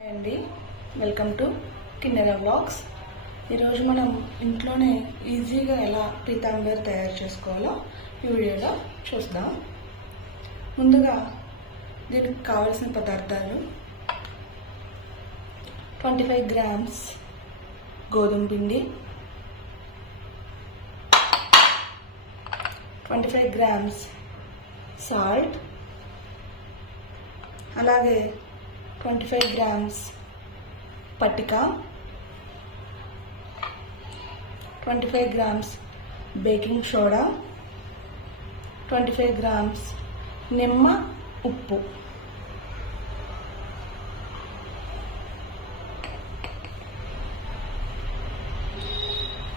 అండి. Welcome to Kinnera blogs. ఈరోజు మనం ఇంట్లోనే ఈజీగా ఎలా పీతాంబేర్ తయారు చేసుకోవాలో ఈ వీడియోలో చూద్దాం ముందుగా దీనికి కావలసిన పదార్థాలు ట్వంటీ ఫైవ్ గ్రామ్స్ గోధుమ పిండి ట్వంటీ ఫైవ్ గ్రామ్స్ సాల్ట్ అలాగే ట్వంటీ ఫైవ్ గ్రామ్స్ పట్టిక. Twenty five grams baking soda twenty five grams నిమ్మ ఉప్పు.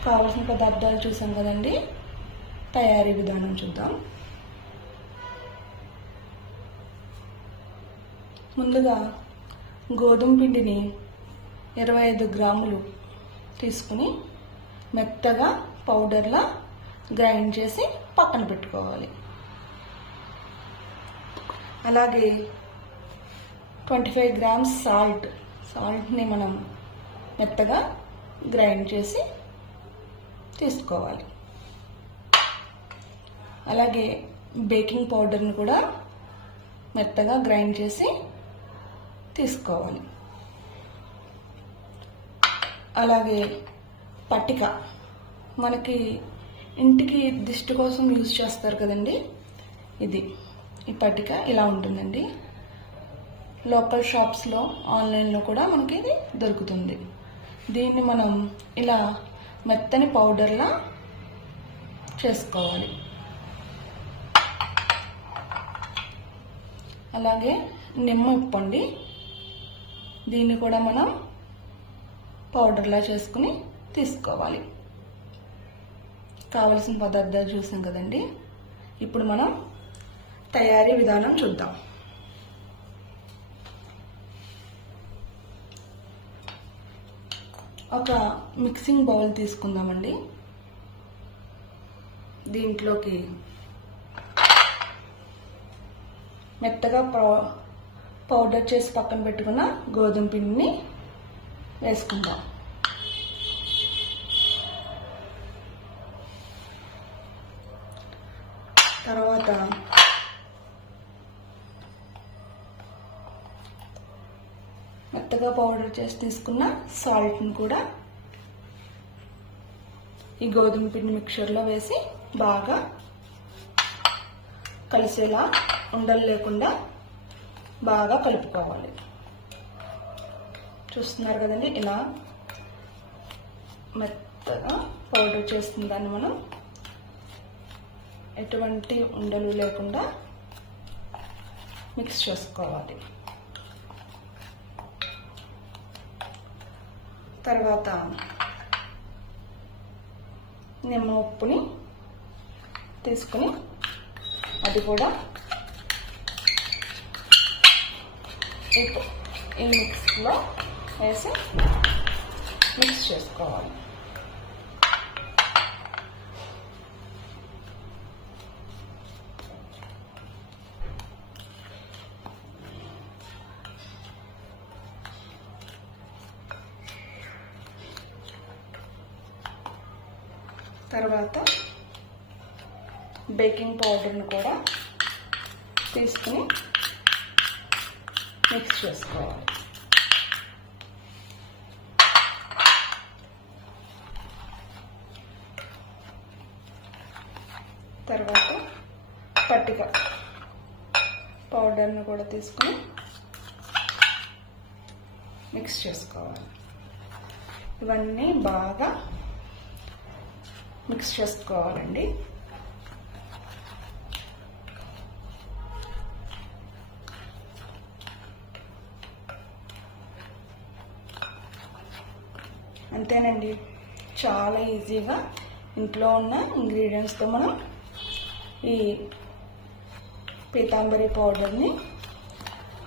కావాల్సిన పదార్థాలు చూసాం కదండి. తయారీ విధానం చూద్దాం. ముందుగా గోధుమ పిండిని ఇరవై ఐదు గ్రాములు తీసుకుని మెత్తగా పౌడర్లా గ్రైండ్ చేసి పక్కన పెట్టుకోవాలి. అలాగే ట్వంటీ ఫైవ్ గ్రామ్స్ సాల్ట్ సాల్ట్ని మనం మెత్తగా గ్రైండ్ చేసి తీసుకోవాలి. అలాగే బేకింగ్ పౌడర్ని కూడా మెత్తగా గ్రైండ్ చేసి తీసుకోవాలి. అలాగే పట్టిక. మనకి ఇంటికి దిష్టి కోసం యూజ్ చేస్తారు కదండి? ఇది. ఈ పట్టిక ఇలా ఉంటుందండి. లోకల్ షాప్స్లో ఆన్లైన్లో కూడా మనకి ఇది దొరుకుతుంది. దీన్ని మనం ఇలా మెత్తని పౌడర్లా చేసుకోవాలి. అలాగే నిమ్మ ఉప్పు అండి దీన్ని కూడా మనం పౌడర్లా చేసుకుని తీసుకోవాలి. కావలసిన పదార్థాలు చూసాం కదండి. ఇప్పుడు మనం తయారీ విధానం చూద్దాం. ఒక మిక్సింగ్ బౌల్ తీసుకుందామండి. దీంట్లోకి మెత్తగా పౌడర్ చేసి పక్కన పెట్టుకున్న గోధుమ పిండిని వేసుకుందాం. తర్వాత మెత్తగా పౌడర్ చేసి తీసుకున్న సాల్ట్ని కూడా ఈ గోధుమ పిండి మిక్చర్లో వేసి బాగా కలిసేలా ఉండలు లేకుండా బాగా కలుపుకోవాలి. చూస్తున్నారు కదండి ఇలా మెత్తగా పౌడర్ చేస్తున్న దాన్ని మనం ఎటువంటి ఉండలు లేకుండా మిక్స్ చేసుకోవాలి. తర్వాత నిమ్మ ఉప్పుని తీసుకుని అది కూడా ఈ ఈ మిక్స్లో వేసి మిక్స్ చేసుకోవాలి. తర్వాత బేకింగ్ పౌడర్ని కూడా తీసుకుని మిక్స్ చేసుకోవాలి తర్వాత పట్టిక. పౌడర్ని కూడా తీసుకుని మిక్స్ చేసుకోవాలి. ఇవన్నీ బాగా మిక్స్ చేసుకోవాలండి. అంతేనండి. చాలా ఈజీగా ఇంట్లో ఉన్న ఇంగ్రీడియంట్స్తో మనం ఈ పీతాంబరి పౌడర్ని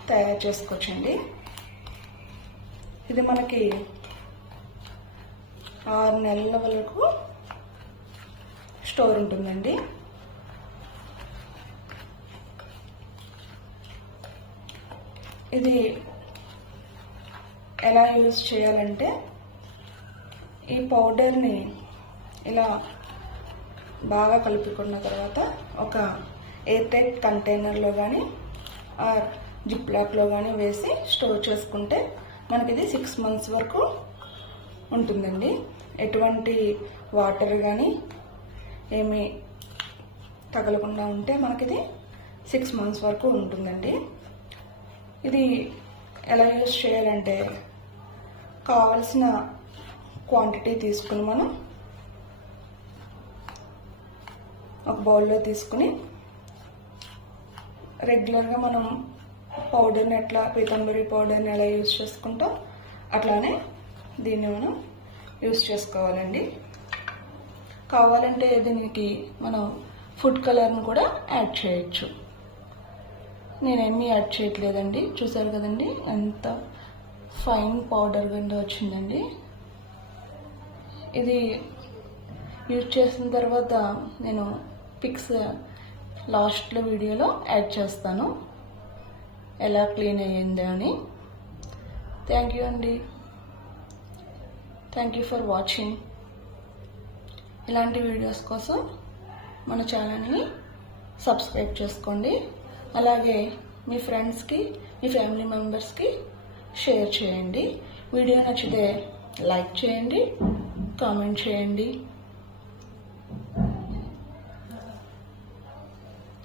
తయారు చేసుకోవచ్చండి. ఇది మనకి ఆరు నెలల వరకు స్టోర్ ఉంటుందండి. ఇది ఎలా యూజ్ చేయాలంటే ఈ పౌడర్ని ఇలా బాగా కలుపుకున్న తర్వాత ఒక ఎయిర్ టైట్ కంటైనర్లో కానీ ఆర్ జిప్ లాక్లో కానీ వేసి స్టోర్ చేసుకుంటే మనకి ఇది సిక్స్ మంత్స్ వరకు ఉంటుందండి. ఎటువంటి వాటర్ కానీ ఏమి తగలకుండా ఉంటే మనకిది సిక్స్ మంత్స్ వరకు ఉంటుందండి. ఇది ఎలా యూజ్ చేయాలంటే కావలసిన క్వాంటిటీ తీసుకుని మనం ఒక బౌల్లో తీసుకుని రెగ్యులర్గా మనం పౌడర్ని ఎట్లా పీతంబరి పౌడర్ని ఎలా యూజ్ చేసుకుంటాం అట్లానే దీన్ని మనం యూజ్ చేసుకోవాలండి. కావాలంటే దీనికి మనం ఫుడ్ కలర్ని కూడా యాడ్ చేయొచ్చు. నేనేమీ యాడ్ చేయట్లేదండి. చూసారు కదండి ఎంత ఫైన్ పౌడర్ కింద వచ్చిందండి. ఇది యూజ్ చేసిన తర్వాత నేను పిక్స్ లాస్ట్లో వీడియోలో యాడ్ చేస్తాను. ఎలా క్లీన్ అయ్యింది అని. థ్యాంక్ యూ అండి. Thank you for watching. ఇలాంటి వీడియోస్ కోసం మన ఛానల్ని సబ్స్క్రైబ్ చేసుకోండి. అలాగే మీ ఫ్రెండ్స్కి మీ ఫ్యామిలీ మెంబర్స్కి షేర్ చేయండి. వీడియో నచ్చితే లైక్ చేయండి. కామెంట్ చేయండి.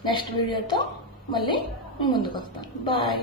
నెక్స్ట్ వీడియోతో మళ్ళీ ముందుకు వస్తాను. బాయ్.